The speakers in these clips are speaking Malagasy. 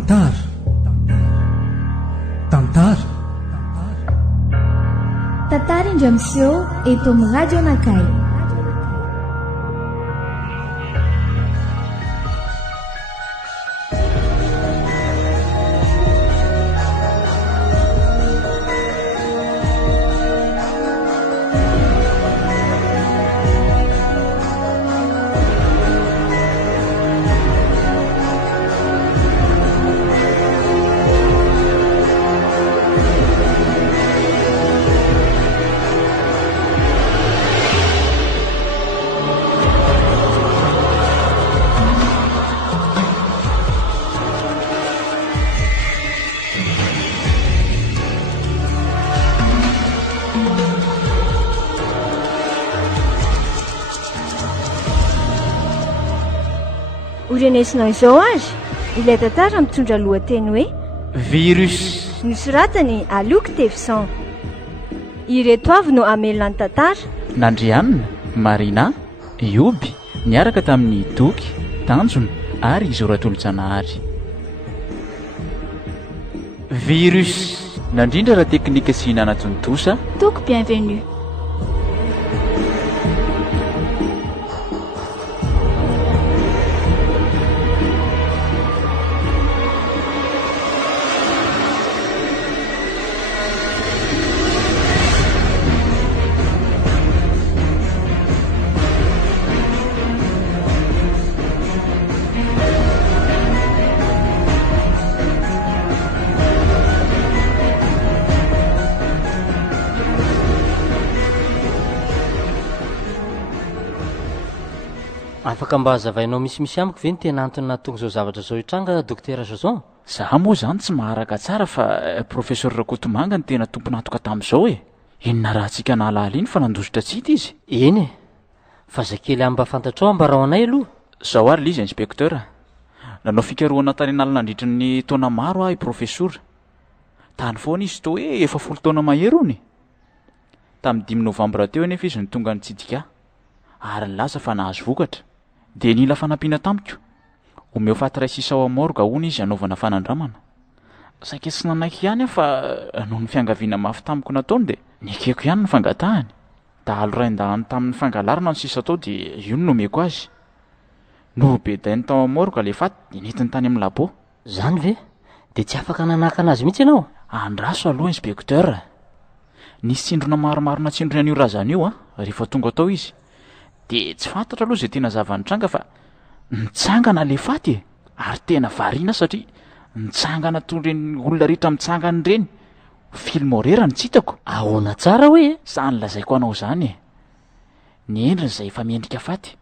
Tantara. Tantara. Tantara indray miseho eto amin'ny radio anakay. Orenesina izao azy, ilay tantara mitondra lohateny hoe virus. Nosoratany Luc Tevson. Ireto avy no amelona ny tantara. Nandrianina, Marina, Ioby niaraka tamin'ny Doky, Tanjona ary Zoratolo-Janahary. Virus. Nandrindra raha teknika sy nanatondrosa. Donc bienvenue. Afaka mba hazavainao misimisy amiko ve ny tena antony nahatonga izao zavatra zao hitranga dokotera Jason? Zaho moa zany tsy maharaka tsara fa professeur Rakotomanga ny tena tompony antoka tamin'izao e. Inona raha antsika nahalala iny fa nandositra tsy hita izy? Eny e, fa zay kely amba fantatrao ambarao anay aloha. Zao ary lizy inspecteur. Nanao fikarohana tany analina nandritra ny taona maro ahy professeur. Tany foana izy to hoe 10 taona mahery hony. Tamin'ny 5 novambra teo nefa izy ny tonga nitsidika ary nilaza fa nahazo vokatra. De nila fanampiana tamiko. Omeo fatray sisao amorga hono izy anaovana fanandramana. Saika tsy nanaiky ihany fa noho ny fiangaviana mafy tamiko nataony de nikeko ihany ny fangatahany. Dahalo raindahany tamin'ny fangalarana ny sisa tao de io no nomeko azy. No be dainy tao amorga le faty de nentiny tany amin'ny labo. Zany ve? De tsy afaka nanaka anazy mihitsy ianao? Andraso aloha inspecteur. Nisy tsindrona maromaro natsindrona an'io razana io rehefa tonga tao izy. De tsy fantatra aloha zay tena zavanitranga fa nitsangana le faty e. Ary tena variana satria nitsangana toy ireny olona rehetra mitsangana ireny. Film horreur ny tsitako. Ahoana tsara hoe? Sany lazaiko anao zany e. Ny endriny zay efa mendrika faty.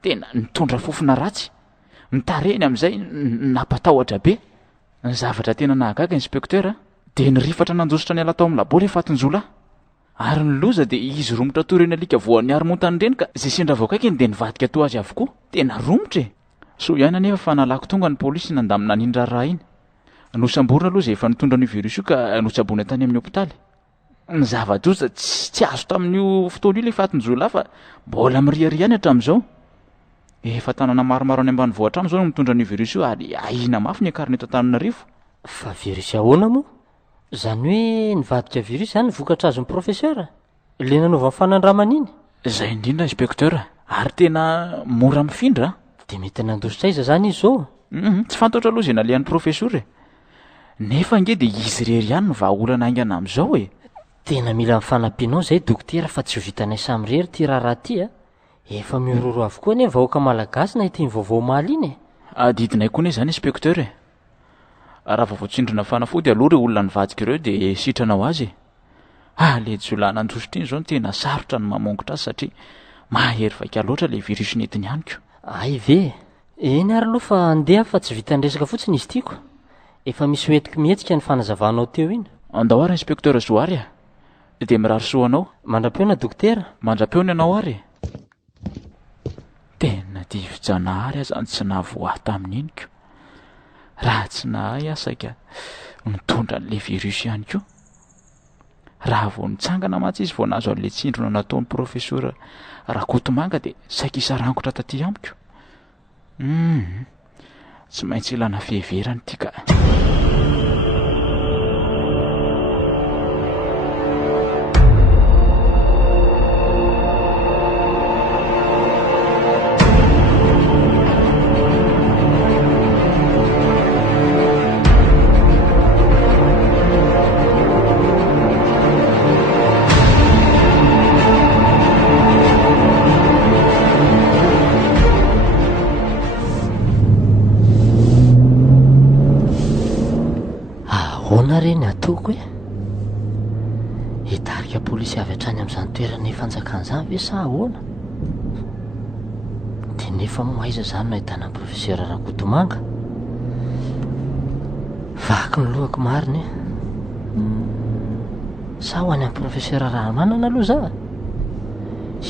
Tena nitondra fofona ratsy. Nitareny amin'izay napatahotra be. Ny zavatra tena nahagaga inspecteur de nirifatra nandositra ny ala tao amin'ny labo le fatin-jola. Ary ny loza de izy romotra toreny alika voan'ny haromontany ireny ka zay sendra voakaikiny de nivadika to azy avokoa. Tena romotra e. So ihany anefa fa nalako tonga ny polisy nandamina nindra raha iny. Nosamborona aloha zay efa nitondra ny virus io ka notsaboina tany amin'ny hopitaly. Ny zava-doza tsy azo tamin'io fotoana io le fatin-jola fa mbola miriariany hatramin'izao. Efa tanana maromaro any ambanivohitra amin'izao no mitondra ny virus io ary ahina mafy ny akariny eto Antananarivo. Fa virus ahoana moa? Zany hoe nivadika virus zany vokatra azon'ny professeur? Le nanaova fanandramana iny? Zay indrindra inspecteur. Ary tena mora mifindra. De mety nandositra iza zany izy zao? Tsy fantatra aloha zay nalehan'ny professeur e. Nefa nge de izy rery ihany no vahaolana aingana amin'izao e. Tena mila mifanampianao zay dokotera fa tsy ho vitanay samy rery ty raharaha ty a. Efa miororo avokoa ne vahoaka malagasy na ity vaovao maly iny e. Adidinay koa ne zany inspecteur e. Raha vavoatsindrina fanafody aloha ireo olona nivadika ireo de sitranao azy. Le jola nandositra iny zao tena sarotra ny mamongotra azy satria mahery vaika loatra le virus nentiny haniko. Ay ve? Eny ary aloha fa andeha fa tsy vita nresaka fotsiny izy tiako. Efa misy hoetiky mihetsika ny fanazavanao teo iny. Andao ary inspecteur Zoary a. De mirary soanao. Mandra-peona dokotera? Mandra-peona ianao ary. Tena divi-janahary zany tsy nahavoahy tamin'iniko. Raha tsy nahay saika nitondra an'le virus ihany koa. Raha vao nitsangana matsy izy vao nahazo an'le tsindrona nataon'ny professeur Rakotomanga de saika isarangotra taty amiko. tsy maintsy ilana fiheverany ity ka. Ahoana reny ataoko hoe hitarika polisy avy hatrany amin'izany toerana efanjakana izany ve sa ahoana? Dia nefa moaiza izany no ahitana profesera Rakotomanga? Vaky ny lohako mariny sa ho any amin'ny profesera Rahamanana aloha za?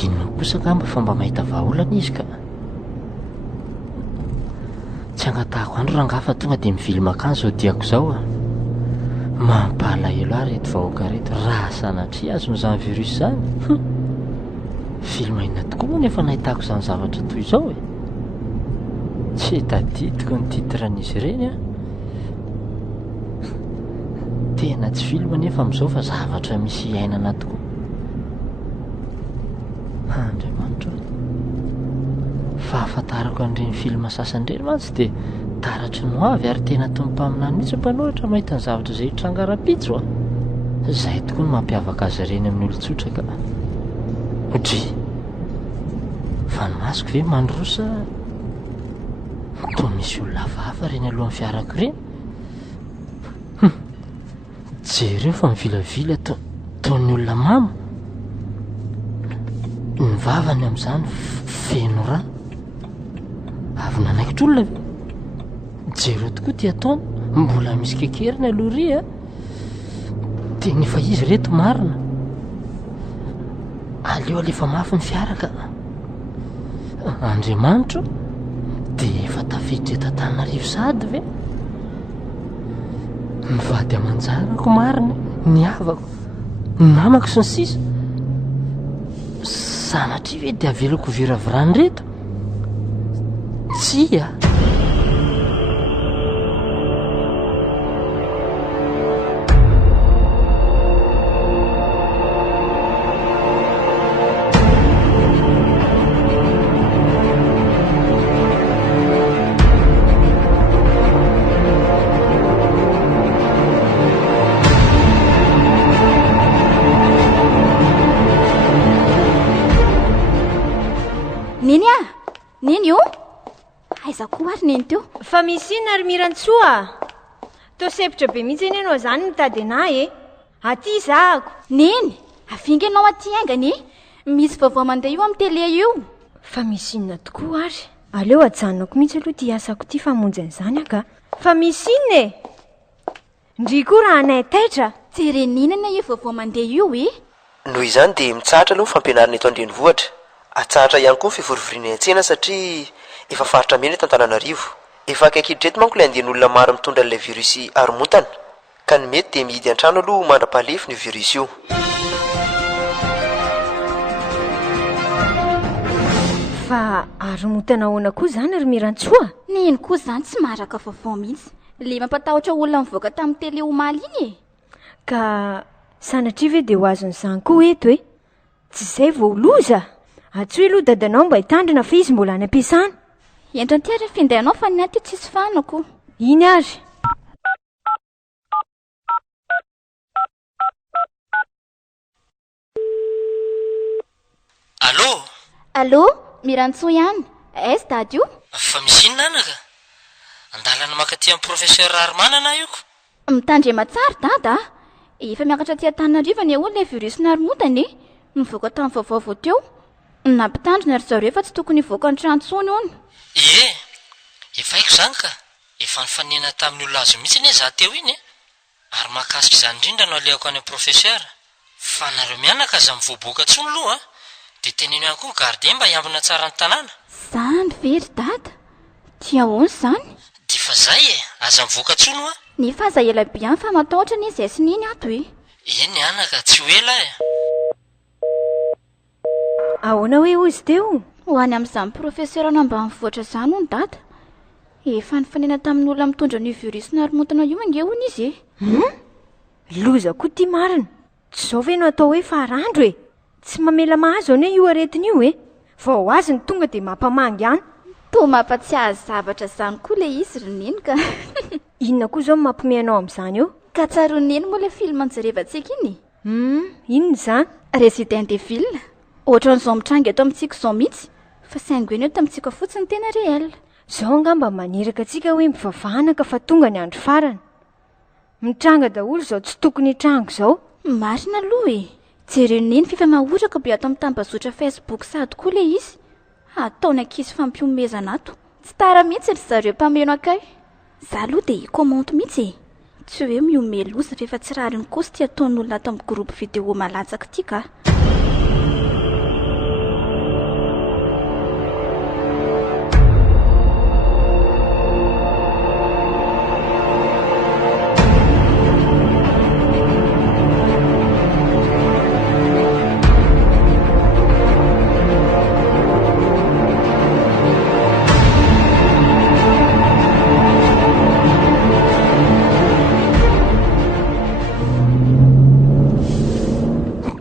Inona kosa ka mba fa mba mahita vahaolana izy ka? Tsy angatahako andro rangafa tonga dia mivily makany zao diako zao a. Mampalahelo ary reto vahoaka reto raha sanatria azon'izany virus izany. Filmaina tokoa moa nefa nahitako izany zavatra toy izao e. Tsy tadidiko ny titran'izy ireny a. Tena tsy filma nefa amin'izao fa zavatra misy iainana tokoa. Andriamanitra, fahafantarako an'ireny filma sasany ireny mantsy dia taratry no avy ary tena toy ny mpaminany mihitsy mpanoratra mahita ny zavatra izay hitranga-rapitso a. Izay tokoa no mampiavaka azy ireny amin'ny olon-tsotra ka. Odry, fa ny masoko ve mandrosa toy misy olona hafahafa reny alohan'ny fiarako ireny? Jereo fa mivilavila toy ny olona mama. Ny vavany amin'izany feno rà. Avy nanaikitra olona ve? Jereo tokoa ty ataony mbola misy kekeriny aloha ry a. Dia nefa izy reto marina. Aleo alefa mafy ny fiara ka. Andriamanitra, dia efa tafiditra eto Antananarivo sady ve? Mivady aman-jarako marina, ny havako, ny namako sy ny sisa. Sanatria ve dia avelako viravirany reto? Tsy a. Neny a? Neny io? Aiza koa ary neny teo? Fa misy inona ary Mirantsoa? Toa sepitra be mihitsy eny ianao izany nitady anahy e. Aty izahako. Neny, avinga ianao aty aingany e. Misy vaovao mandeha io amin'ny tele io. Fa misy inona tokoa ary? Aleo ajanonako mihitsy aloha ty asako ty famonjy an'izany aka. Fa misy inona e? Ndry koa raha anay taitra. Jereninana io vaovao mandeha io e. Noho izany dia mitsahatra aloha ny fampianarana eto andrenivohitra. Atsahatra ihany koa ny fivorovoriana an-tsena satria efa faritra mena eto Antananarivo. Efa akaiky hiditra eto manko ilay andian'olona maro mitondra an'ilay virusy haromontana. Ka ny mety dia mihidy an-trano aloha mandra-palefy ny virus io. Fa haromontana ahoana koa izany ary Mirantsoa? Neny koa izany tsy maraka vaovao mihitsy. Le mampatahotra olona mivoaka tamin'ny tele omaly iny e. Ka sanatria ve dia ho azon'izany koa eto e? Tsy izay vao loza. Atsoy aloha dadanao mba hitandrina fa izy mbola any am-piasana. Entra ty ary findainao fa ny aty tsisy fanako. Iny ary. Allô? Allô? Mirantsoa ihany. Aiza dady io? Fa misy inona anaka? Andalana makaty amin'ny profesera Rahamanana io ko? Mitandrema tsara dada. Efa miakatra aty Antananarivo ny olona virus naromontana e. Nivoaka tamin'ny vaovao vao teo. Nampitandrina ary zareo efa tsy tokony hivoaka ny trantsony hono. Ie, efa haiko izany ka. Efa nifanena tamin'ny olona azo mihitsy ne za teo iny e. Ary mahakasika izany indrindra no alehako any amin'ny profesera. Fa nareo mianaka aza mivoaboaka tsony aloha a. Dia teneno ihany koa gardien mba hiambina tsara ny tanàna. Zany very dada. Tia ahoana izany? Dia fa zay e, aza mivoaka tsony a. Nefa aza ela be any fa matahotra ny izay sy niny ato e. Eny anaka, tsy ho ela e. Ahoana hoe hozy teo? Ho any amin'izany profesera namba mivoatra izany hono dada. Efa nifanena tamin'olona mitondra ny virus ny haromontana io ange hono izy loza koa tia marina tsy zao ve no atao hoe farandro e tsy mamela mahazo ane io aretina io e vao azy ny tonga dia mampamangy any to mampatsiazy zavatra zany koa le izy roneny ka inona koa zao no mampimeanao amin'izany eo ka tsaroneny moa le film anjerevantsika iny inona izany Resident Evil ohatran'izao mitranga eto amintsika izao mihitsy fa saingy eny eto amintsika fotsiny tena réel zao angamba maniraka antsika hoe mivavahana ka fa tonga ny andro farany mitranga daholo zao tsy tokony hitrango izao marina aloha e jereneny fifa mahoraka be ato amin'ny tambazotra Facebook sady koa le izy ataony ankizy fampiomezana ato tsy tara mihitsy ry zareo mpameno akay za aloha dia hikomanto mihitsy e tsy hoe miomeloza fa efa tsy rariny kosa ty ataon'olona ato amin'ny groupe vidéo malatsaka ity ka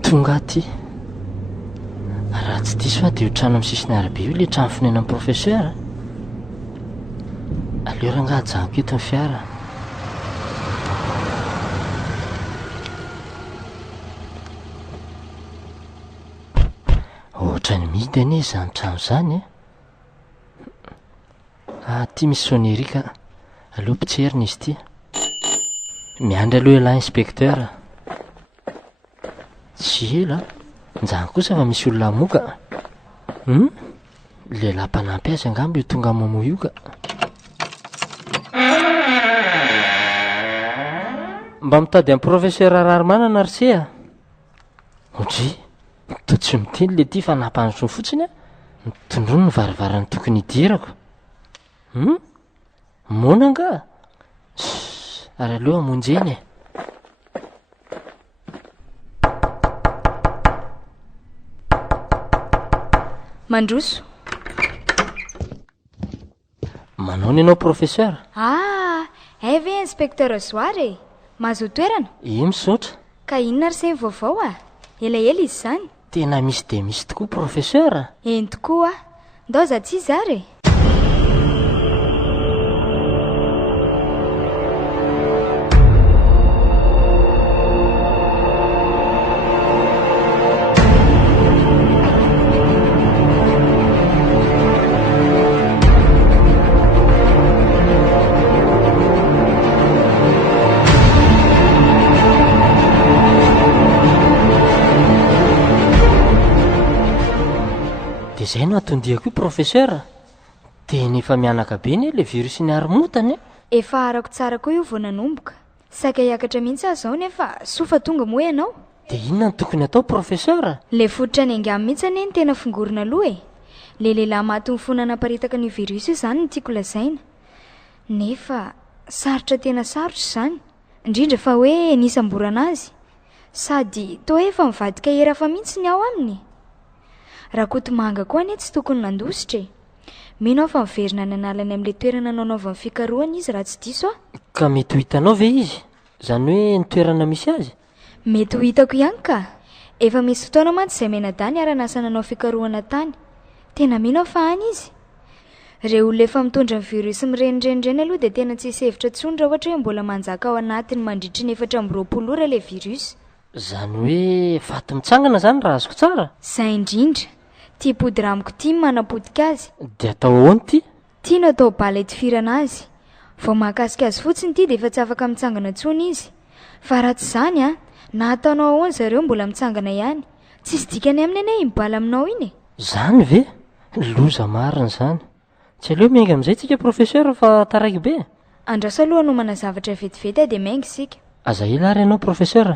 tonga ty raha tsy diso fa dia ho trano amin'ny sisiny arabe io le trano fonenan'ny professeur aleo rangahajanoko eto ny fiara ohatra ny midy anie izany trano izany tia misy sonerika aleo mpitserina izy ity miandry aloha elahy inspecteur tsy ela njany kosa fa misy olona moka lehilahy mpanampy azy angamba io tonga mamoa io ka mba mitady amin'ny professeur Raromanana rse odry to tsy miteny le ty fa nampandroso fotsiny mitondrono ny varivarany tokony hidirako monanga ary aleo amonjeny e mandroso manao ny ianao professeur ave inspecteur zoary e mahazo toerana misaotra ka inona ry se vaovao elaela izy zany tena misy de misy tokoa professeur eny tokoa ndao za tsy zary zay no atondiako io professeur teny efa mianaka be ny le virus ny haromotany efa arako tsara koa io vao nanomboka saika hiakatra mihitsy azy zao nefa sofa tonga moa ianao dia inona ny tokony atao professeur le fototra any angamy mihitsy ane ny tena fingorona aloha le lehilahy maty ny fona namparitaka ny virus io zany ny tiako lazaina nefa sarotra tena sarotra izany indrindra fa hoe nisamborana azy sady toa efa mivadika era fa mihitsy ny ao aminy raha kotomanga koa ane tsy tokony nandositra mino aho fa miverina ny analany amin'le toerana nanaovany fikarohana izy raha tsy diso ka mety ho hitanao ve izy zany hoe ny toerana misy azy mety ho hitako ihany ka efa misy fotoana mantsy izay menadany ara-nasa nanao fikarohana tany tena mino aho fa any izy reo olona efa mitondra ny virus mirenireny aloha dia tena tsy hesevitra tsony raha ohatra hoe mbola manjaka ao anatiny mandritry ny 4 ora le virus zany hoe faty mitsangana zany raha azoko tsara zay indrindra tia pody ramiko tia manapodika azy dia atao ahoany ty tia no atao balety firana azy vao mahakasika azy fotsiny ity dia efa tsy afaka mitsangana tsony izy fa raha tsy zany na ataonao ahoany zareo mbola mitsangana ihany tsisy dikany aminy ane mibala aminao iny zany ve loza marina zany tsy aleo miainga amin'izay tsika professeur fa taraiky be andraso aloha no mana zavatra vetivety dia mainga isika aza ila ary ianao professeur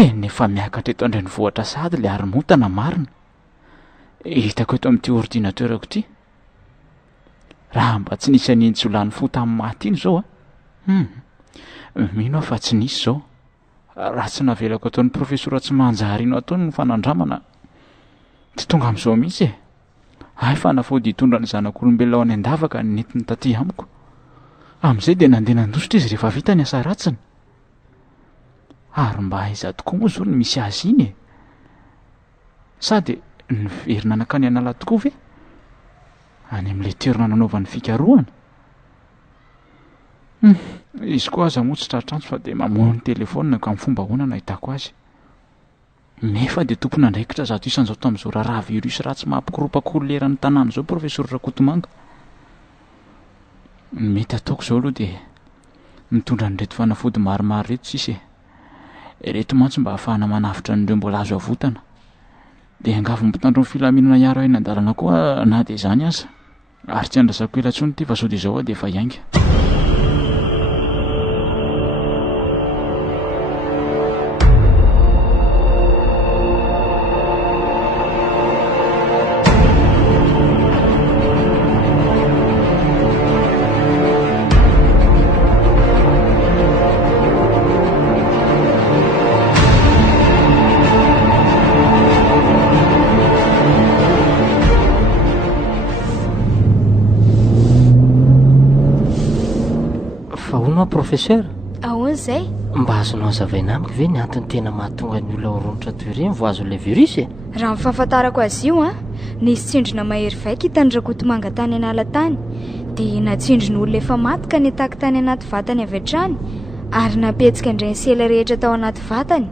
tena efa miakatra eto andrenivohitra sady le aromotana marina. Hitako eto amin'ity ordinateurako ity. Raha mba tsy nisy an'injolany fo tamin'ny maty iny zao mino aho fa tsy nisy zao. Raha tsy navelako ataon'ny profesora tsy manjary ino ataony ny fanandramana, tsy tonga amin'izao mihitsy e. Ay fanafody hitondra ny zanak'olombelona ao any an-davaka ny netiny taty amiko. Amin'izay dia nandeha nandositra izy rehefa vita ny asa ratsiny. Ary mba aiza tokoa moa zao ny misy azy iny e. Sady niverina nakany anala tokoa ve any amin'ilay toerana nanaovany fikarohana. Izy koa aza moa tsy tratrantso fa dia mamono ny telefona ka amin'ny fomba hoana nahitako azy. Nefa dia tompona andraikitra zato isan'izao tamin'izao raha virus ratsy mampikoropakolo leran'ny tanàna zao profesor Rakotomanga. Mety ataoko zao aloha dia mitondra an'ireto fanafody maromaro reto sisy e. Reto mantsy mba ahafahana manavitra n'ireo mbola azo avotana. Dia angavy mitandro ny filaminana iaro eny an-dalana koa na dia izany aza. Ary tsy andrasako ela intsony ity fa sao dia izao aho dia efa hiainga. Professeur, ahoana izay? Mba azonao hazavaina amiko ve ny antony tena mahatonga ny olona horonitra toy ireny vao azo ilay virus e? Raha ny fahafantarako azy io nisy tsindrona mahery vaika hitany Rakotomanga tany anala tany, dia natsindron'olona efa maty ka nitaka tany anaty vatany avy hatrany, ary napetsika indray ny sela rehetra tao anaty vatany.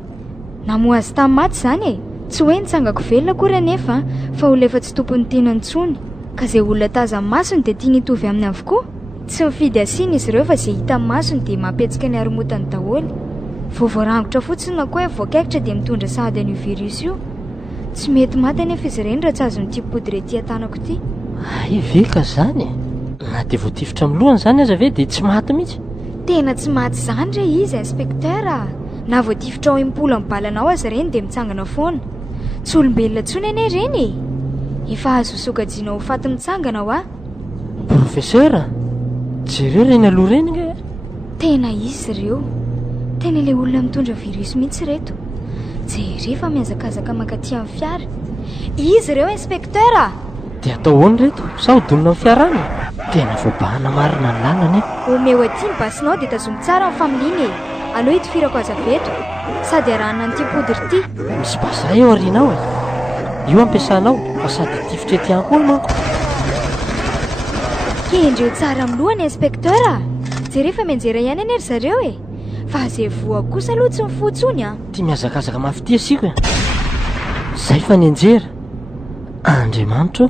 Namoa azy tamin'ny maty izany e. Tsy hoe nitsangako velona akory anefa fa olona efa tsy tompony tiana intsony, ka izay olona tazany masony dia tiany hitovy aminy avokoa. Tsy mifidy asiana izy ireo fa izay hita amin'ny masony dia mampetsika ny aromotany daholo. Voavoarangotra fotsiny na koa hoe voakaikitra dia mitondra sahady an'io virus io. Tsy mety maty anefa izy ireny raha tsy azon'ity podre ity atanako ity. Ay ve ka zany? Na dia voatifitra amin'ny lohany zany aza ve dia tsy maty mihitsy? Tena tsy maty zany re izy inspektera. Na voatifitra ao impolo amin'ny balanao aza ireny dia mitsangana foana. Tsy olombelona intsony ane ireny e. Efa azo sokajiana ho faty mitsangana ho Professeur, jereo reny aloha reny nge? Tena izy ireo. Tena ilay olona mitondra virus mihitsy reto. Jereo fa miazakazaka mankaty amin'ny fiara. Izy ireo inspektera. Dia atao hoany reto? Sa hodonina amin'ny fiarana? Tena voabahana marina ny lalana e. Omeo aty ny basinao dia tazomy tsara ny familiana e. Aleo hitifirako aza veto. Sady arahana n'ity podre ity. Misy basa eo arinao e. Io ampiasanao fa sady tifitra ety ihany koa manko. Kendreo tsara amin'ny lohany inspektera. Jereo fa mianjera ihany ane ry zareo e. Fa izay voako kosa aloha tsy mifotsony Tia miazakazaka mafy asiko e. Zay fa nianjera. Andriamanitra,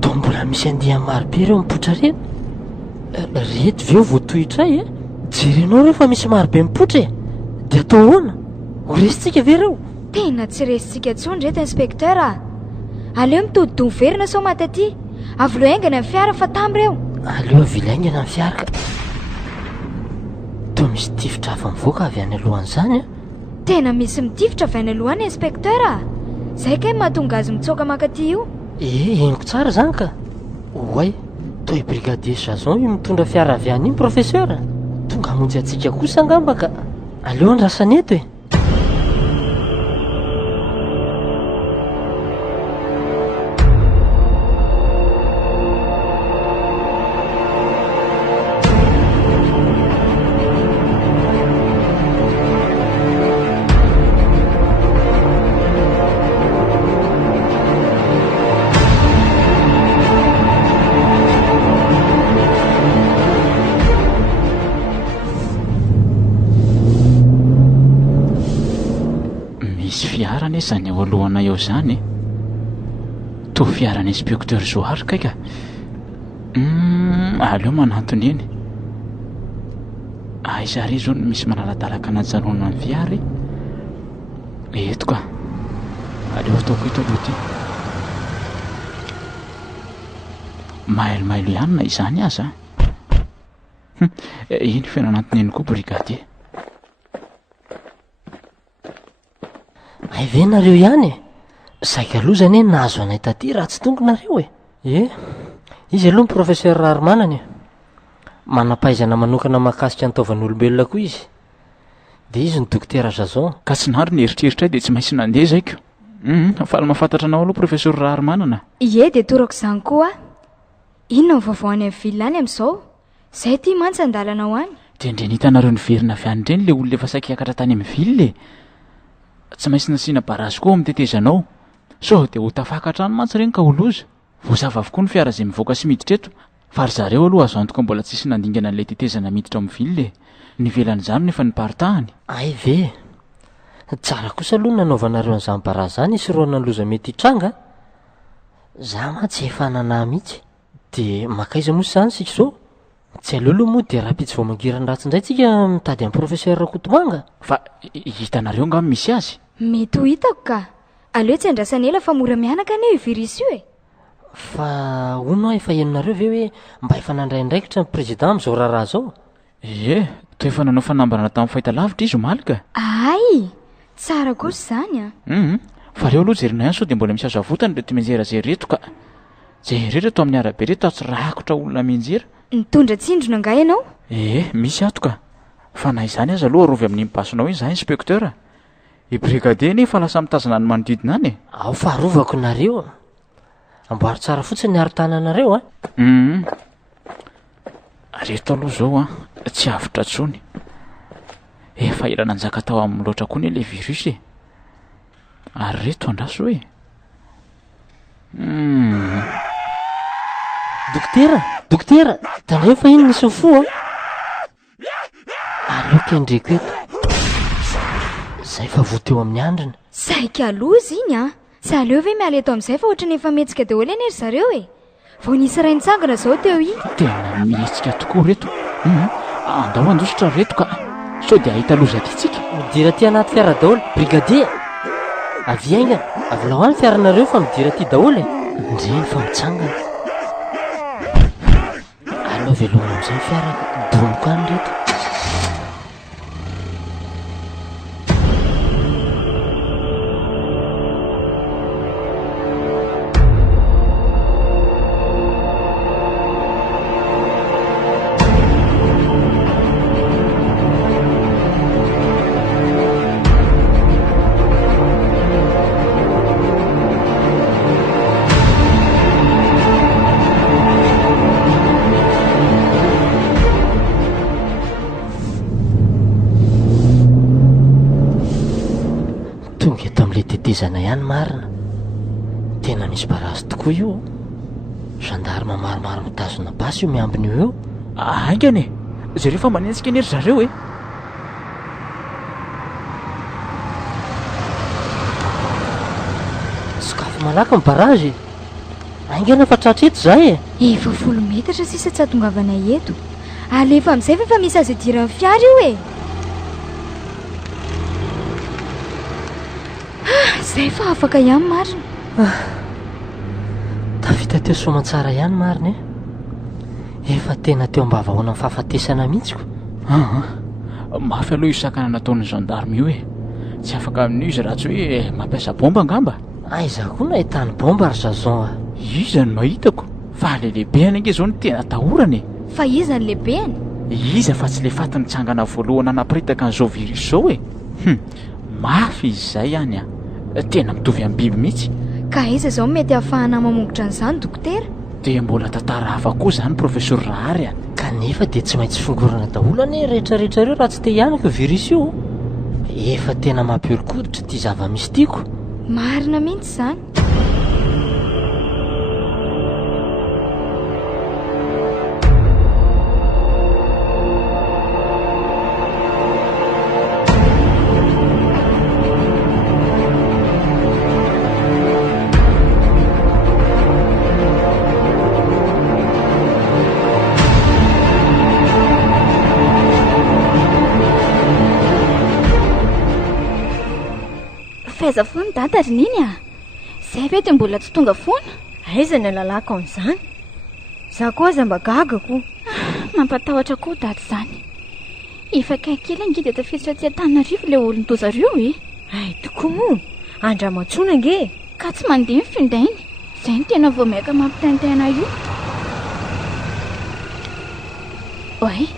toa mbola misy andiany marobe ireo mipotra reny. Reto ve voatohitray e. Jerenao ireo fa misy marobe mipotra e. Dia atao hoana? Ho resitsika ve ireo? Tena tsy resitsika intsony reto inspektera. Aleo mitodi-dony verina sao maty aty. Avy lo aingana amin'ny fiara fa tamyreo. Aleo avily aingana amin'ny fiara ka. Toa misy tifitra hafa mivoaka avy any alohan'izany a. Tena misy mitifitra avy any alohany inspektera. Zay kay mahatonga azy mitsoaka mankaty io. Henoko tsara zany ka. Oay, toa brigadier Jason io mitondra fiara avy any iny professeur. Tonga hamonjy antsika kosa angamba ka. Aleo andrasany eto e. Fiarany izany ao alohana eo zany e. Toa fiarany inspekteur Zoary kaika. Aleo manantony eny. Zare zao misy manaladalaka najanona ny fiara e. Eto ka. Aleo ataoko eto aloha ty. Mailo ihany na izany aza. Iny fiananantony eny koa brigadier. ay ve nareo ihany saika aloha zany hoe nahazo anay taty raha tsy tongo nareo izy aloha ny professeur raharomanany manampaizana manokana mahakasika nitaovan'olombelona koa izy de izy ny dokotera Jazon. Ka tsy nandro ny eritreritra de tsy maintsy nandeha zaiko. Faly mahafantatra anao aloha professeur raharomanana. Ie de torako izany koa. Inona ny vaovao any amin'ny ville any amin'izao? Zay ty mantsy andalana ho any. De ndre nitanareo ny verina avy any ireny le olona efa saika hiakatra tany amin'ny ville. Tsy maintsy nasiana barazy koa mitetezanao. So de ho tafaka trano mantsy reny ka holoza. Voazava avokoa ny fiara izay mivoaka sy miditra eto. Fa ry zareo aloha azo antoka mbola tsisy nandingana an'ilay tetezana miditra amin'ny ville. Nivelan'izany nefa niparitahany. Ay ve tsara kosa aloha nanaovanareo an'izany barazy zany isoroana ny loza mety hitranga. Za ma tsy efa nanà mihitsy de makaiza moa zany sika zao. Tsy aleo aloha moa de raha-pitsy vao mangirany ratsy indray tsika mitady amin'ny professeur Rakotomanga. Fa hitanareo ngam misy azy. Mety ho hitako ka. Aleo tsy andrasana ela fa mora mianaka ane virus io Fa ono efa henonareo ve hoe mba efa nandray ndraikitra ny président amin'izao raharaha zao. To efa nanao fanambarana tamin'ny fahitalavitra izy malika. Ay, tsara kosa zany Fa reo aloha jerina ihany so de mbola misy azo avotany reto menjera zay reto ka. Jereta to amin'ny arabe reto tsy rakotra olona menjera. Nitondra tsindrona nga ianao? Misy ato ka. Fa na izany aza aloha arovy amin'ny basonao iny za inspecteur. I brigadier nefa lasa mitazana ny manodidina any. Ao faharovako nareo. Amboary tsara fotsiny ny arotananareo Reto aloha zao tsy avitra tsony. Efa ela nanjaka tao amin'ny loatra koa ny le virus Ary reto andraso hoe. Dokotera, tandreo fa iny nisy fo Aleo kendreko eto. Zay fa voteo amin'ny andrina. Saika loza iny Sa aleo ve miala eto amin'izay fa ohatrany efa mihetsika daholo eny ry zareo Vao nisy ray nitsangana zao teo iny. Tena mihetsika tokoa reto. Andao andositra reto ka. So de ahita loza ty tsika. Midira ty anaty fiara daholo. Brigadier, avy aingana. Avy lao any fiaranareo fa midira ty daholo Ndreny fa mitsangana. Aleo velomina amin'izay fiara domoko any reto. Tetezana ihany marina. Tena misy barazy tokoa io. Gendarme maromaro mitazona basy io miambiny eo. Aingany zareo fa manenjika nery zareo Sakafo malaka ny barazy. Aingana fa tratra eto zay Efa 10 metatra sisa tsy atongavana eto. Alefa amin'izay fa misy azy idiran'ny fiara io Zay fa afaka ihany marina. Tafita teo soamantsara ihany marina Efa tena teo ambavahoana amin'ny fahafatesana mihitsiko. Mafy aloha isakana nataon'ny gendarme io Tsy afaka amin'io izy raha tsy hoe mampiasa bomba angamba. Aiza koa nahitany bomba ry Jazon Iza ny mahitako. Fa le lehibe any ange zao ny tena tahorany Fa iza ny lehibeany? Iza fa tsy le faty nitsangana voalohana naparitaka an'izao virus zao Mafy izy zay any Tena mitovy amin'ny biby mihitsy. Ka iza zao mety ahafahana mamongotra an'izany dokotera? De mbola tantara hafa koa zany professeur Rahary Kanefa de tsy maintsy fingorana daholo ane rehetrarehetra reo raha tsy te hianako virus io. Efa tena mampiorikoditra ty zava-misy tiako. Marina mihitsy zany. Faiza foana data ry niny Zay ve mbola tsy tonga foana? Aiza ny lalako amin'izany? Za koa aza mba gagako. Mampatahotra koa daty zany. Efa kaikely angedy tafiditra aty Antananarivo le olon-toa zareo Ay tokoa moa. Andramantsona nge. Ka tsy mandeha mifindainy. Izay ny tena vao maika mampitaintaina io. Oay,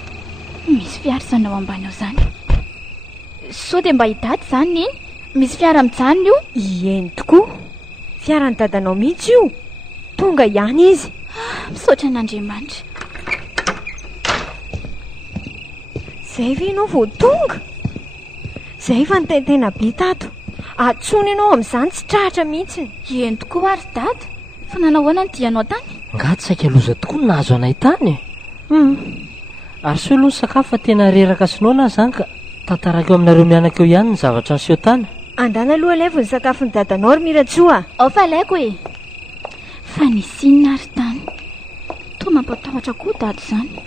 misy fiara izany ao ambany ao izany. Sao dia mba hidady izany iny. Misy fiara mijanona io. Ieny tokoa. Fiarany dadanao mihitsy io. Tonga ihany izy. Misaotra an'Andriamanitra. Zay ve ianao vao tonga? Zay fa nitaintaina be tato. Atsony ianao amin'izany tsy trahatra mihitsy. Eny tokoa ary dada. Fa nanahoana ny dianao tany? Ngaty saika loza tokoa nahazo anay tany. Ary sao aloha ny sakafo fa tena reraka sinoana izany ka tantaraka eo aminareo mianaka eo ihany ny zavatra niseho tany. Andana aloha alevo ny sakafo ny dadanao ry Miratsoa. Ao fa alaiko e. Fa nisinina ary tany. Toa mampatahotra koa dada izany.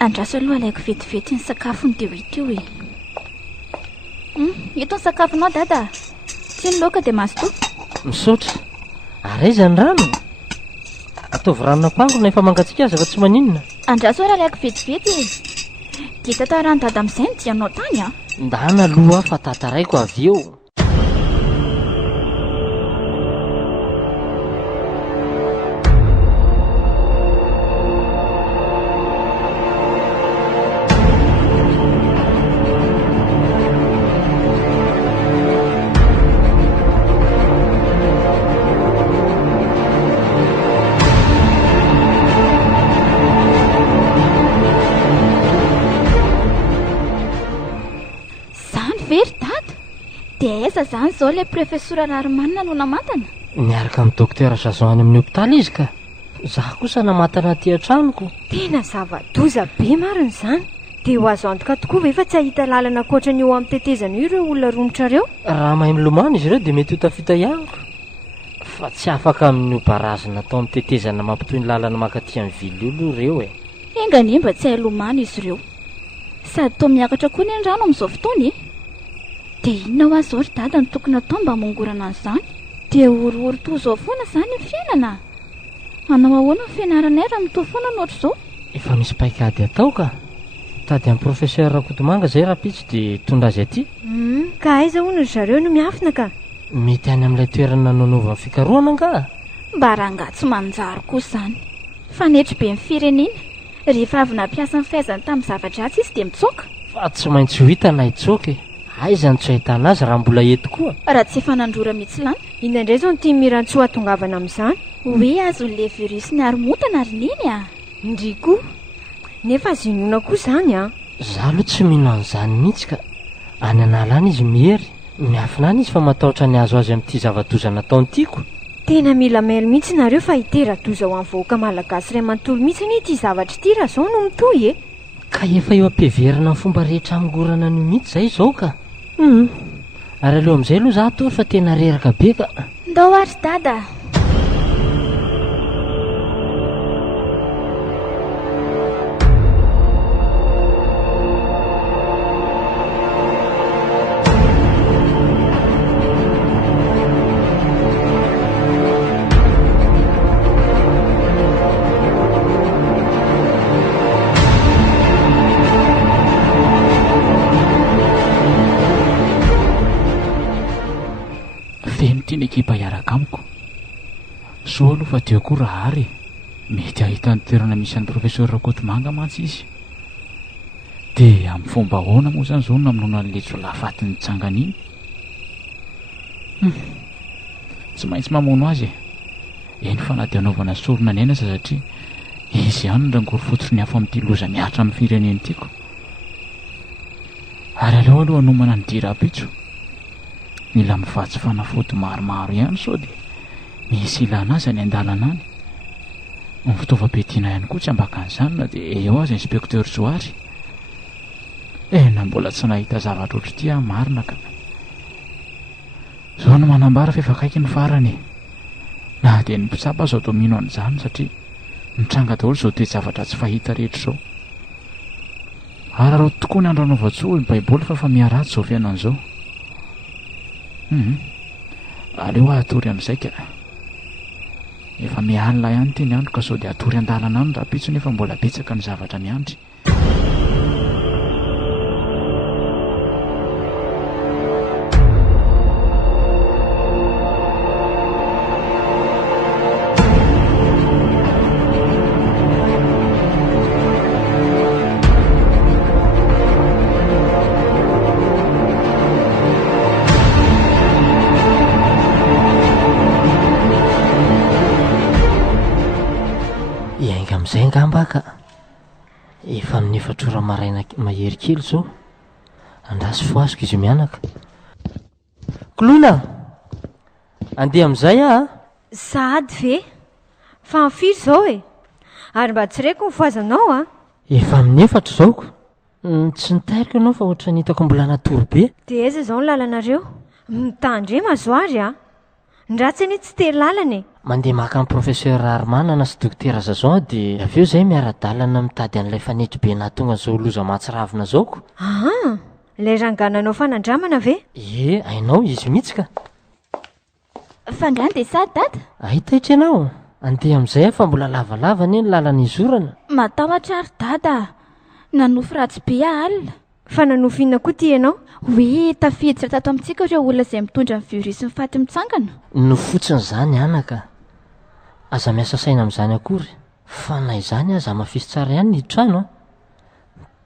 Andraso aloha alaiko vetivety ny sakafo ny teo ito e. Ito ny sakafonao dada. Tsy ny laoka dia mazotoa. Misaotra. Ary aiza ny rano? Ataovy ranona pangona efa mangatsiaka azy fa tsy maninona. Andraso ary alaiko vetivety e. Dia tantarany dada amin'izay ny dianao tany a. Ndana aloha fa tantaraiko avy eo. Dia aiza izany izao ilay profesora Rarimanina no namantana? Niaraka amin'ny dokotera Zazon any amin'ny hopitaly izy ka. Zaho kosa namantana aty an-tranoko. Tena zava-doza be marina izany. Dia ho azo antoka tokoa ve efa tsy ahita lalana ankoatrany eo amin'ny tetezana io ireo olona romotrareo? Raha mahay milomano izy ireo dia mety ho tafita ihanyko. Fa tsy afaka amin'ny hobarazana atao amin'ny tetezana mampitoy ny lalana makaty amin'ny vily olo ireo e. Engany mba tsy hay lomano izy ireo. Sady toa miakatra koa ny rano amin'izao fotoana e. Dia inona ho azy ry dada ny tokony atao mba mongorana an'izany? Dia horohoro toa izao foana izany ny fiainana. Manao ahoana ny fianaranay raha mitoa foana nohatr'izao? Efa misy paikady atao ka. Tady amin'ny professeur Rakotomanga izay raha pitsy dia tondra azy aty. Ka aiza hono ry zareo no miafina ka? Mety any amin'ilay toerana nanaovana fikarohana nga. Mba raha tsy manjary kosa izany. Fanetry be ny firenena. Rehefa avy nampiasa ny fahaizany tamin'ny zavatra ratsy izy dia mitsoaka. Fa tsy maintsy ho hita na hitsoaka e. Aiza ny tsy ahitana azy raha mbola eto koa. Raha tsy efa nandrora mihitsy lany. Inandray izao ny tia Miratsoa atongavana amin'izany? Hoe azon'ilay virusy ny haromontana ary neny a. Ndry koa. Nefa zinoina koa izany a. Zaho aloha tsy mino an'izany mihitsy ka. Any anala any izy mihery. Miafina any izy fa matahotra ny azo azy amin'ity zava-doza nataony tiako. Tena mila mailo mihitsy nareo fa hitera-doza ho an'ny vahoaka malagasy iray manontolo mihitsy ny ity zavatra ity raha izao no mitohy e. Ka efa eo ampiheverina ny fomba rehetra amingorana ny mihitsy izay izao ka. Ary aleo amin'izay aloha zaho tory fa tena reraka be ka. Ndao ary dada. Tiany ekipa hiaraka amiko. So aloha fa dia koa raha ary mety ahita ny toerana misy an'ny professeur Rakotomanga mantsy izy. Dia amin'ny fomba ahoana moa izany izao namonoana an'ilay jolafaty nitsangana iny? Tsy maintsy mamono azy e. Eny fa na dia anaovana sorona ny aina satria izy ihany rangoro fototry ny hafa amin'ity loza miatra amin'ny fireneny tiako. Ary aleo aloha hanomana ny dira-pitso. Mila mivatsy fanafody maromaro ihany sao dia misy ilana azy any an-dalana any. Ny fitaovam-piadiana ihany koa tsy ambakan'izany na dia eo azy inspekteur Joary. Na mbola tsy nahita zavatra ohatr'ity aho marina ka. Izao no manambara fa efa akaiky ny farany. Na dia ny mpitsapa azo atao mino an'izany satria mitranga daholo izao toe-javatra tsy fahita rehetra izao. Ary raha tokoa ny andro anaova-tsoa ny baiboly fa miaratsy izao fiainan'izao. Aleo atory amin'izay ka. Efa mialina ihany teny andro ka sao dia atory an-dalana any raha pitso nefa mbola betsaka ny zavatra miandry. angamba ka efa amin'ny efatrora maraina mahery kely zao andrasy foaziko izy mianaka kolona andeha amin'izay sady ve fa mifiry zao e ary mba tsy reko nifoazanao efa amin'ny efatra zaoko tsy nitairiko ianao fa ohatra nitako mbola natory be de eza zao ny lalanareo mitandre mazoary ndratsy any tsy tery lalana e mandeha maka amin'ny professeur Armanana sy dokotera Zazon dia avy eo zay miara-dalana mitady an'ilay fanitry be nahatonga zao loza matsiravina zaoko ilay rangananao fanandramana ve ainao izy mihitsy ka fangany de sady dada ahitaitra ianao andeha amin'izay fa mbola lavalava ny lalana izorana matahotra ary dada nanofy ratsy be alina fa nanofy inona koa ty ianao oe tafiditra tato amintsika ireo olona izay mitondra ny virusy mifaty mitsangana no fotsiny zany anaka aza miasa saina amin'izany akory fa na izany aza mafisy tsara ihany ny trano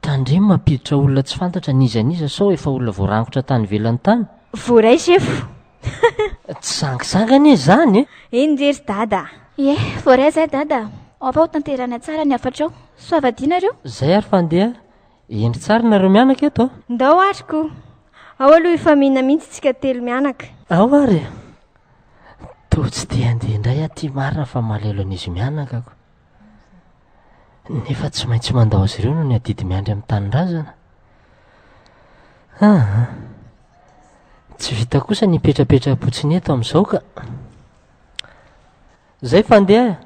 tandremo mampiditra olona tsy fantatra nizaniza sao efa olona voarangotra tany velan'ny tany voaray sefo tsy sangisangany zany enjery dada voaray zay dada ao fa ho tanterana tsara ny afatrao soavadinareo zay ary fandeha endry tsara nareo mianaka eto ndao atriko ao aloha ifamina mihitsy tsika telo mianaka ao ary to tsy te andeha indray aty marina fa malelo an'izy mianakako nefa tsy maintsy mandao azy ireo no ny adidy miandry amin'ny tanindrazana tsy vita kosa nipetrapetra-potsiny eto amin'izao ka zay fandeha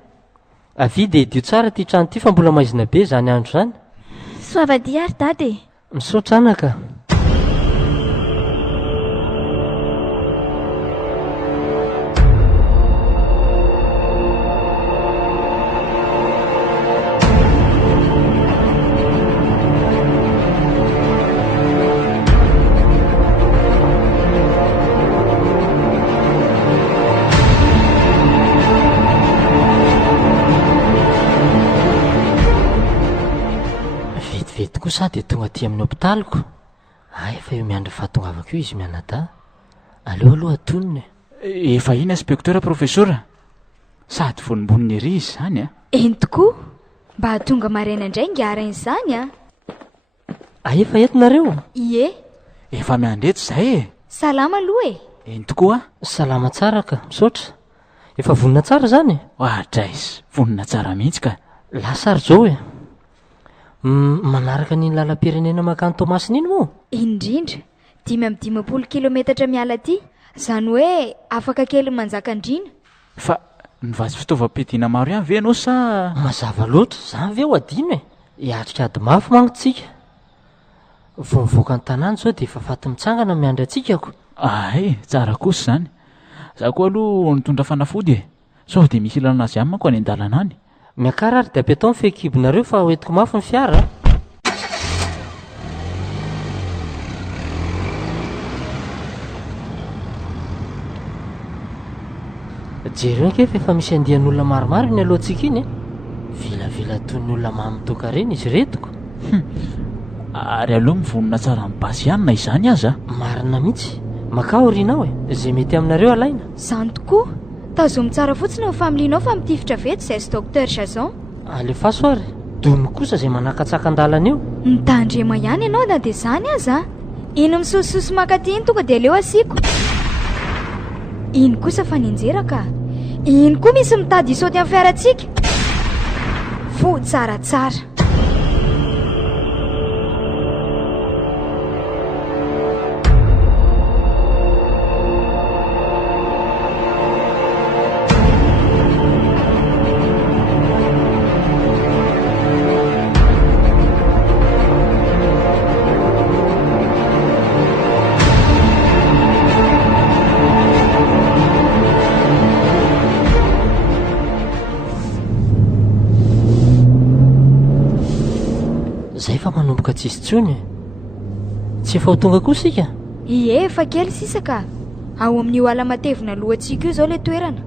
avidy edio tsara ty trano ty fa mbola maizina be zany andro zany soavadi ary dady misaotra anaka vetivety kosa dia tonga aty amin'ny hopitaliko efa eo miandry fahatongavako io izy mianada aleo aloha atonony efa iny inspecteur professeur sady vonimboniny ery izy zany eny tokoa mba hatonga maraina indray ngiarain'izany efa entinareo ie efa miandretsy zay salama aloha eny tokoa salama tsara ka misaotra efa vonina tsara zany adraizy vonina tsara mihitsy ka lasary zao manaraka ny lalam-pirenena makany Tomasina iny moa indrindra 5 kilometatra miala aty zany hoe afaka kely manjaka andrina fa nivazy fitaovam-piadiana maro ihany ve anao sa mazava loatra zany ve ho adino hiatrika ady mafy mangotsika vao mivoaka ny tanàna zao dia efa faty mitsangana miandry atsikako tsara kosa zany za koa aloha nitondra fanafody sao dia misy ilana azy ihany manko any an-dalana any miakara ary dia ampetao ny fehikibonareo fa hoentiko mafy ny fiara jereo ankefa efa misy andian'olona maromaro ny alohantsika iny vilavila toy ny olona mamitoka reny izy retiko ary aloha mivonona tsara mibasy ihany na izany aza marina mihitsy makao rinao zay mety aminareo alaina zany tokoa tazomy tsara fotsiny ny familianao fa mitifitra vety zay sy docteur Jazon alefaso ary domy kosa zay manakatsaka-ndalana eo nitandrema ihany ianao na dia zany aza ino misososy makaty iny tonga dia aleo asiako iny kosa fa ninjeraka iny koa misy mitady isaoty amin'ny fiarantsika fo tsaratsara zay fa manomboka tsisy tsony tsy efa ho tonga koa sika efa kely sisaka ao amin'io ala matevina lohantsika io zao ilay toerana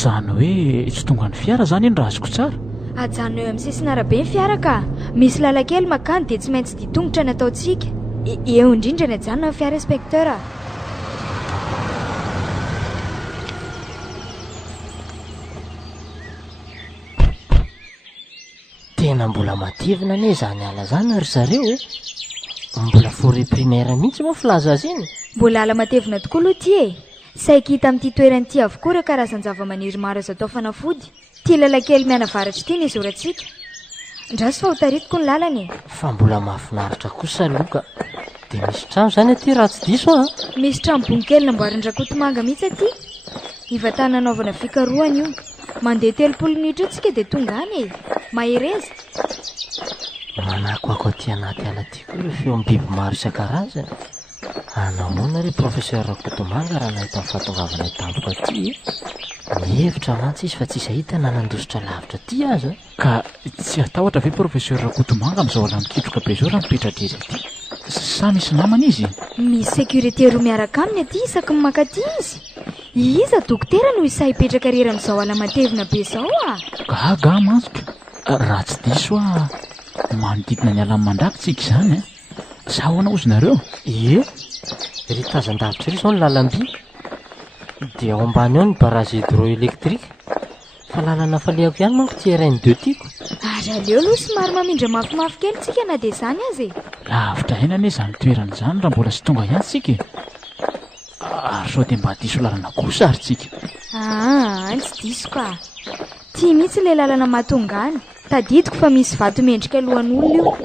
zany hoe tsy tonga ny fiara zany iny raha azoko tsara ajanona eo amin'ny sisinarabe ny fiara ka misy lalakely makany dia tsy maintsy ditongotra ny ataontsika eo indrindra ny ajanona ny fiara inspecteur tena mbola matevina ane zany ala zany ary zareo mbola forêt primaire mihitsy moa filaza azy iny. Mbola ala matevina tokoa aloha ty e. Saika hita amin'ity toeranyity avokoa ireo karazan-java-maniry maro azo atao fanafody. Ty lalakely mianavaratry ity ny zorantsika. Ndraso fa ho taritiko ny lalany e. Fa mbola mahafinaritra kosa loka. Dia misy trano zany aty raha tsy diso a. Misy trano bonikely namboarin-drakotomanga mihitsy aty. Iva tany nanaovana fikarohana io. Mandeha 30 minitra eo tsika dia tonga any e. Mahereza. Manako aty anaty ala ty koa ireo feo amin'ny biby maro isan-karazany. Anamoana ry professeur Rakotomanga raha nahita ny fahatongavana tampoka aty e. Mihevitra mantsy izy fa tsisy ahita na nandositra lavitra aty aza. Ka tsy atahotra ve professeur Rakotomanga amin'izao ala mikitroka be zao raha mipetra-drery aty? Sa misy namana izy? Misy sécurité roa miaraka aminy aty isaky ny makaty izy. Iza dokotera no isa hipetraka rery amin'izao ala matevina be zao a. Gaga mantsika. Raha tsy diso a manodidina ny ala mandrakitsika izany a. Sa ahoana ozy nareo? Ie, ry tazan-davitra ry zao ny lalam-by. Dia ao ambany ao ny barrage hydroélectrique. Fa lalana falehako ihany manko ty RN2 tiako. Ary aleo aloha somary mamindra mafimafy kely tsika na dia izany azy e. Lavitra aina ane izany toerana izany raha mbola sy tonga ihany tsika e. Ary sao dia mba diso lalana kosa ary tsika. Any tsy diso ka. Tia mihitsy ilay lalana mahatonga any. Tadidiko fa misy vato mendrika lohan'olona io.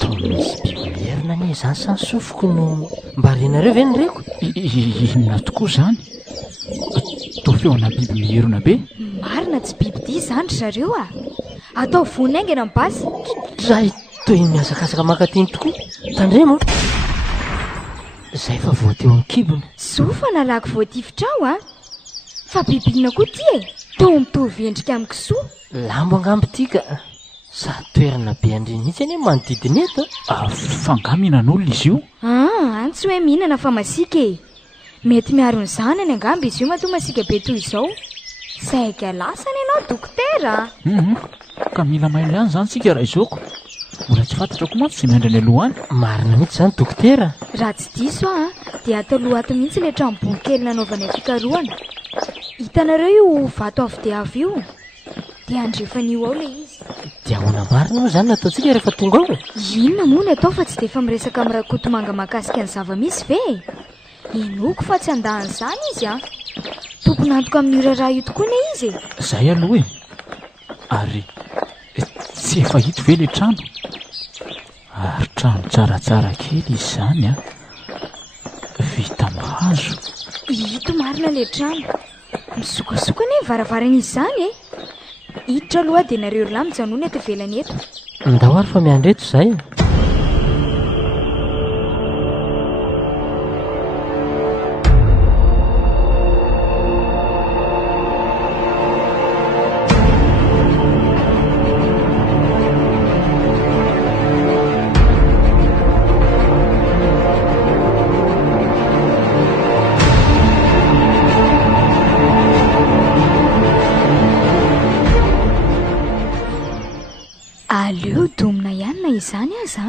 Toa misy biby mierina ane izany sa ny sofiko no mba renareo ve ny reko? Inona tokoa izany? Toa feona biby mierina be? Marina tsy biby dia izany ry zareo a. Atao vonaingana ny basy. Raha toy miazakazaka makatiny tokoa. Tandremo. Zay fa voateo amin'ny kibony. Sofa nalako voatifitra ao a. Fa bibina koa ty e. Toa mitovy endrika amin'ny kisoa. Lambo angambo ty ka. Sa toerana be andriny mihitsy ane manodidina eto. Fangaminan'olona izy io? Any tsy hoe mihinana fa masika e. Mety miaro ny zanany angamba izy io matoa masika be toy izao. Saika lasany ianao dokotera. Ka mila mailo ihany izany tsika raha izoko. Mbola tsy fantatra koa mantsy izay miandry any aloha any. Marina mihitsy izany dokotera. Raha tsy diso dia atao lohato mihitsy ilay trano bonikely nanaovana fikarohana. Hitanareo io vato avy dia avy io. Dia andrefan'io ao ilay izy. Dia ahoana marina moa izany nataontsika rehefa tonga ao? Inona moa no atao fa tsy dia efa miresaka amin'ny Rakotomanga mahakasika ny zava-misy ve? Inoko fa tsy andahan'izany izy a. Tokony antoka amin'ny raharaha io tokoa ne izy e. Zay aloha e. Ary tsy efa hito ve ilay trano? Ary trano tsaratsara kely izy izany a. Vita amin'ny hazo. Hito marina ilay trano. Misokasoka ane varavaran'izy izany e. Hiditra aloha dia nareo ry lahy mijanona eto ivelany eto. Ndao ary fa miandry eto izay. Aleo domina ihany na izany aza.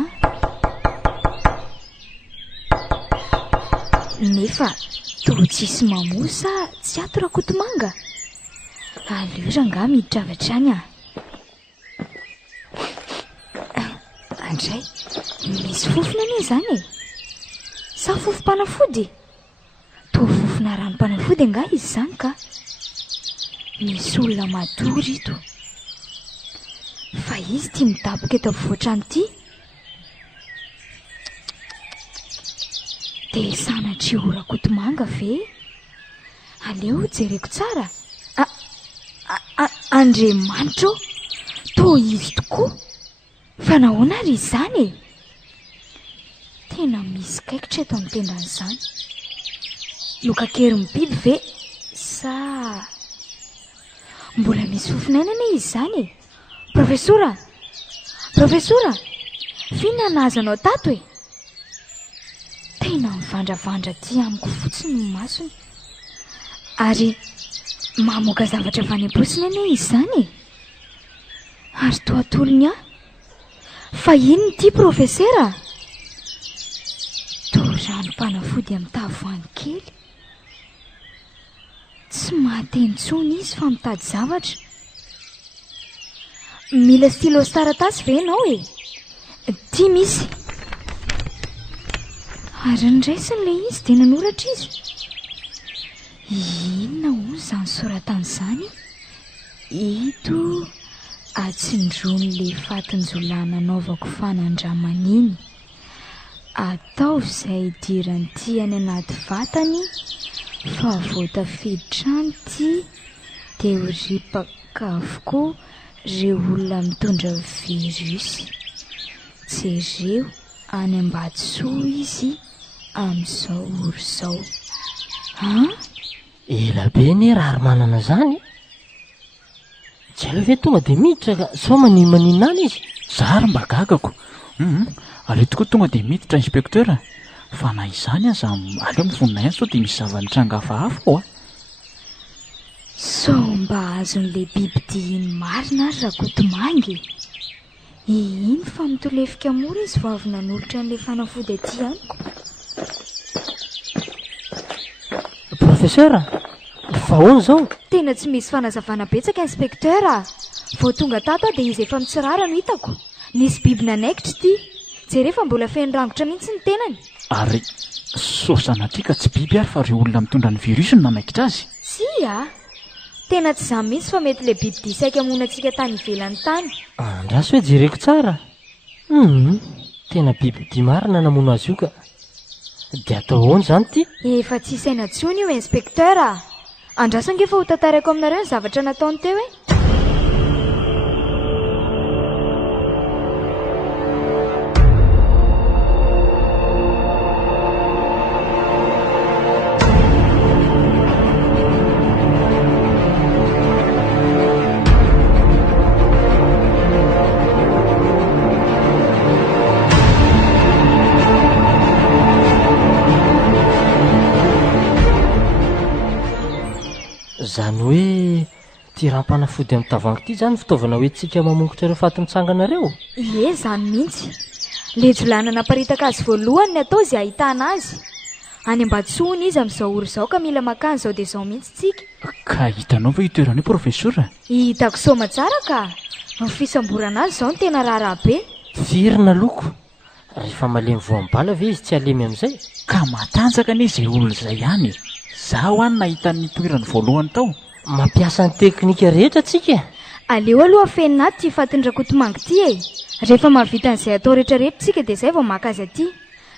Nefa toa tsisy mamosa tsy ato Rakotomanga. Aleo ranga miditra avy hatrany a. Andray, misy fofona ane izany e. Sa fofom-panafody? Toa fofona ranom-panafody anga izy izany ka. Misy olona matory ito. Fa izy tia midaboka eto afovoan-trano ity. Dia sanatry io Rakotomanga ve? Aleo jereko tsara. Andriamanitra ô, toa izy tokoa. Fa nahoana ary izany e? Tena misy kaikitra eto amin'ny tendan'izany. Lokakeriny biby ve? Sa mbola misy fofon'ainana izy izany e? Profesora! Profesora! Fiona nazanao tato e? Tena mivandravandra ty amiko fotsiny ny masony. Ary mamoaka zavatra avy any am-posiny ane izy izany e? Ary toa tolony aho. Fa inona ity profesera? Toa ranom-panafody amin'ny tavoahangy kely. Tsy mahateny intsony izy fa mitady zavatra. Mila stylo sy taratasy ve ianao e? Tia misy. Ary ndraisin'ilay izy dia nanoratra izy. Inona ho izany soratan'izany? Ito atsinjony le fatin-jolana anaovako fanandramaniny. Atao izay dirany ty any anaty vatany, fa voatafiditra ty dia ho ripaka avokoa ireo olona mitondra virusy. Jereo any Ambatosoa izy amin'izao oro izao. Ela be ny raha ary manana zany. Tsy alo ve tonga dia miditra ka sao maninana izy. Zary mba gagako. Aleo tokoa tonga dia miditra inspektera. Fa na izany aza aleo mivonina ihany sao dia misy zavanitranga hafahafa ao a. So mba azon'ilay biby diiny marina ary rakotomangy. Iny fa mitolefika mora izy vao avy nanolotra an'ilay fanafody aty amiko. Profesera, fa ahoana izao? Tena tsy misy fanazavana betsaka inspektera. Vao tonga tato dia izy efa mitsirara no hitako. Nisy biby nanaikitra ity. Jereo mbola feno rangotra mihitsy ny tenany. Ary sanatria ka tsy biby ary fa ireo olona mitondra ny virus no nanaikitra azy. Tsia, tena tsy izany mihitsy fa mety ilay biby disaika monantsika tany ivelan'ny tany. Andraso hoe jereko tsara. Tena biby dia marina namono azy io ka. Dia atao ahoana izany ity? Efa tsy isaina intsony io inspektera. Andraso ange fa ho tantarako aminareo ny zavatra nataony teo e. Zany hoe ty raha-panafody amin'ny tavoahangy ity zany fitaovana hoentsika mamongotra ireo fatin-tsanganareo. Ie, zany mihitsy. Le jolana naparitaka azy voalohany ny atao izay ahitana azy. Any Ambatosoa izy amin'izao oro izao ka mila makany izao dia izao mihitsy tsika. Ka hitanao va io toerana io profesora? Hitako soma tsara ka. Ny fisamborana azy izao no tena raharaha be. Firina loko. Rehefa malemy voam-bala ve izy tsy alemy amin'izay? Ka matanjaka anie izay olona izay ihany. Zaho any nahita ny toerany voalohany tao. Mampiasa ny teknika rehetra tsika. Aleo aloha afenina aty ty fatin-drakotomangy ity e. Rehefa mahavita an'izay atao rehetrarehetra tsika dia izay vao maka azy aty.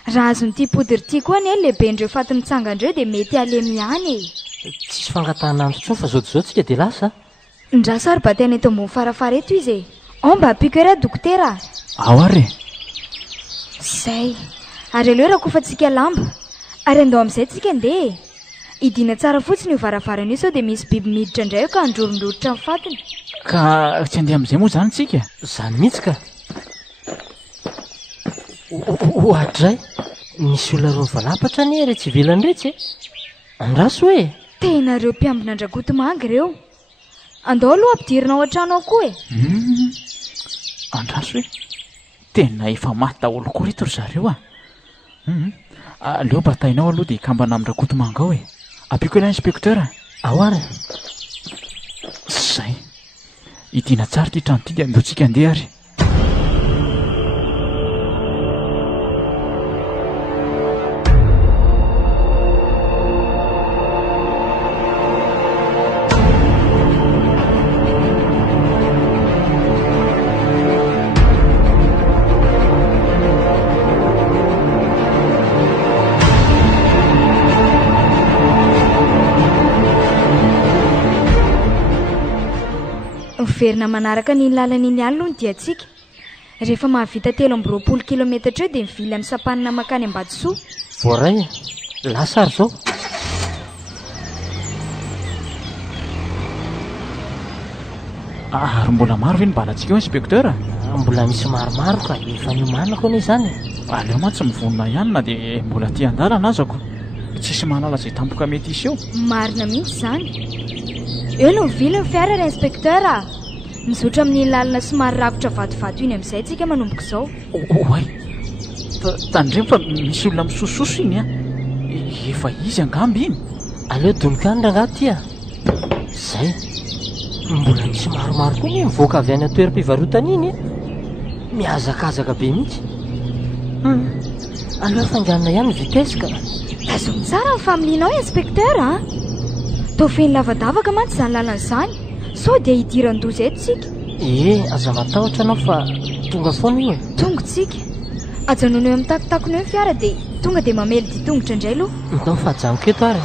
Raha azon'ity podira ity koa ny lehiben'ireo fatin-tsangandreo dia mety alemy ihany e. Tsisy fangatahana andro intsony fa zao tsika dia lasa. Ndraso ary bataina eto ambony farafara eto izy e. Ao mba ampiko ery dokotera. Ao ary. Zay. Ary aleo rakofantsika lamba. Ary andao amin'izay tsika andeha. Idina tsara fotsiny io varavarana io sao dia misy biby miditra indray ka androrondrorotra amin'ny fatiny. Ka tsy andeha amin'izay moa zany tsika? Zany mihitsy ka. Ohatray, misy olona roa mivalapatra ny rehetra ivelany rehetra e. Andraso hoe tena ireo mpiambina an-drakotomangy ireo. Andao aloha ampidirina ao an-trano ao koa e. Andraso hoe tena efa maty daholo koa reto ry zareo a. Aleo batainao aloha dia ikambana amin'ny rakotomanga ao e. Ampiko ilay inspektera. Ao ary. Zay. Idina tsara ity trano ity dia andeontsika andeha ary. Verina manaraka ny lalan'iny alina ny dia tsika. Rehefa mahavita 320 kilometatra eo dia mivily amin'ny sampanina makany Ambatosoa. Voaray, lasa ary zao. Ary mbola maro ve ny balantsika eo inspektera? Mbola misy maromaro ka efa niomanako anie izany. Aleo mantsy mivonina ihany na dia mbola tia andalana azako. Tsisy mahalala izay tampoka mety isy eo. Marina mihitsy izany. Eo no mivily ny fiara ra inspektera. Mizotra amin'ny lalana somary rakotra vatovato iny amin'izay tsika manomboka izao. Oay, tandremo fa misy olona misososo iny a. Efa izy angamby iny. Aleo donika any rangahy ty a. Zay. Mbola misy maromaro koa ny mivoaka avy any atoeram-pivarotana iny miazakazaka be mihitsy. Aleo fanganana ihany ny vitesse ka. Tazony tsara ny familianao inspekteur a. Tao feny lavadavaka mantsy izany lalana izany, sao dia hidiran-doza eto tsika. Aza matahotra anao fa tonga foana io. Tonga tsika. Ajanona eo amin'ny takotakony eo ny fiara dia tonga dia mamely ditongotra indray aloha. Ndao fahajanoko eto ary.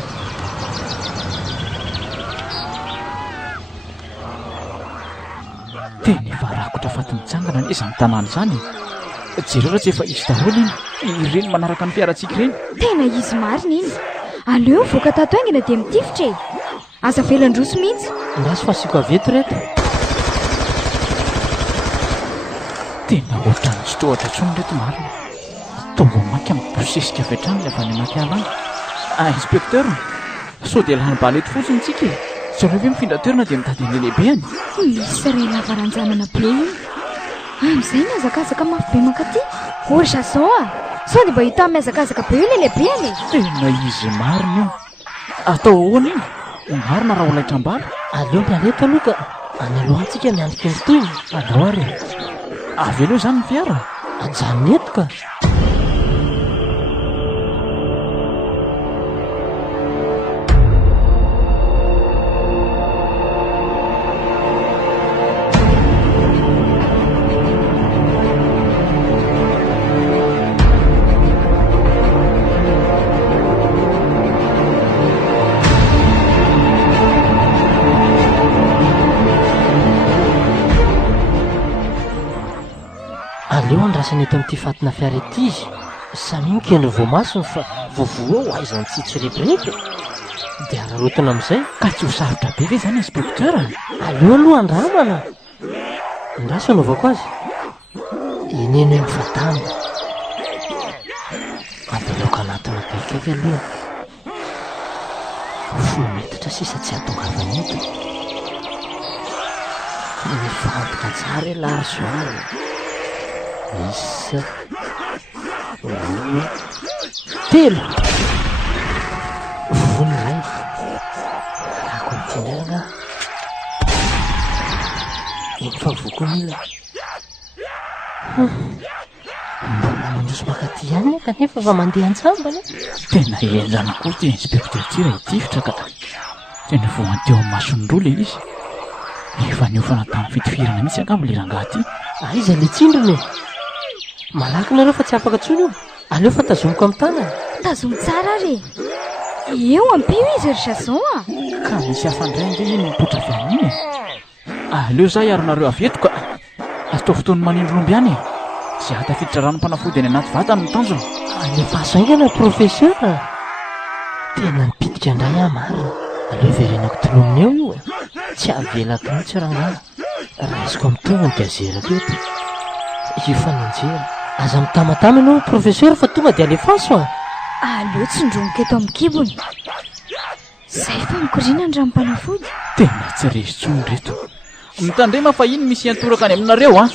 Tena efa rakotra fatimitsangana ny izany tanàna izany. Jereo raha tsy efa izy daholo iny ireny manaraka ny fiarantsika ireny. Tena izy marina iny. Aleo voaka tato haingana dia mitifitra e. Aza velan-droso mihitsy. Ndasy fa asiko avy eto reto. Tena ohatrany tsy tohatra tsony reto marina. Tombo maika mibosesika avy hatrany ilay avy any anaty ala. Inspekteur, sao dia lany balety fotsiny tsika e. Zareo hoe mifindra toerana dia mitady ny lehibeany. Misy iray lavaranjanana be iny. Amin'izay miazakazaka mafy be mankaty. Ohatra sao a. Sao dia mba hita miazakazaka be io ilay lehibeany e. Tena izy marina io. Atao ahoana iny? Marina raha olaitra ambara. Aleo mialeto aloha ka any aloha antsika miandrika ny toyny. Alao ary. Avy aloha izany ny fiara. Ajanony eto ka. Aleo andrasany eto amin'ity fatina fiara ity izy. Samy mikendry voamasony fa voavoa eo aizany tsitsirepirepy. Dia ararotana amin'izay. Ka tsy ho sarotra be ve izany inspekteur? Aleo aloha andramana. Ndraso anaovako azy. Ineny eo mifatana. Ampeloka anatiny kaikaiky aloha. 10 metatra sisa tsy hatongavana eto. Mifantoka tsara larso ary. Isa 3 vony ray ako nytindrana iny fa voko mila mbola mandroso makaty ihany kanefa fa mandeha an-tsambana. Tena enjana koa ty inspekteur ty raha hitifitra ka tena voany teo amin'ny mason'roa le izy. Efa niofana tamin'ny fitifirana mihitsy angamba le rangahy ty. Aiza le tsindrony e. Malaky nareo fa tsy afaka tsony io. Aleo fa tazomiko amin'ny tanana. Tazomy tsara re. Eo ampio izy ry Jason a. Ka misy hafandrainga iny mipotra avy an'iny. Aleo zay aronareo avy eto ka atao fotoany manindromby ihany. Tsy hatafiditra ranom-panafody any anaty vatany ny tanjona. Alefa saingana professeur. Tena nipitika indray aho marina. Aleo verenako tolominy eo io. Tsy avelako mihitsy rangahy. Raisiko amin'ny tonga ny gazerako eto. Io fa ninjera. Aza mitamatama ianao professeur fa tonga dia alefaso a. Aleo tsindromoka eto amin'ny kibony. Zay fa mikorina ny ranom-panafody. Tena tsy resy tsony reto. Mitandrema fa iny misy antoraka any aminareo a.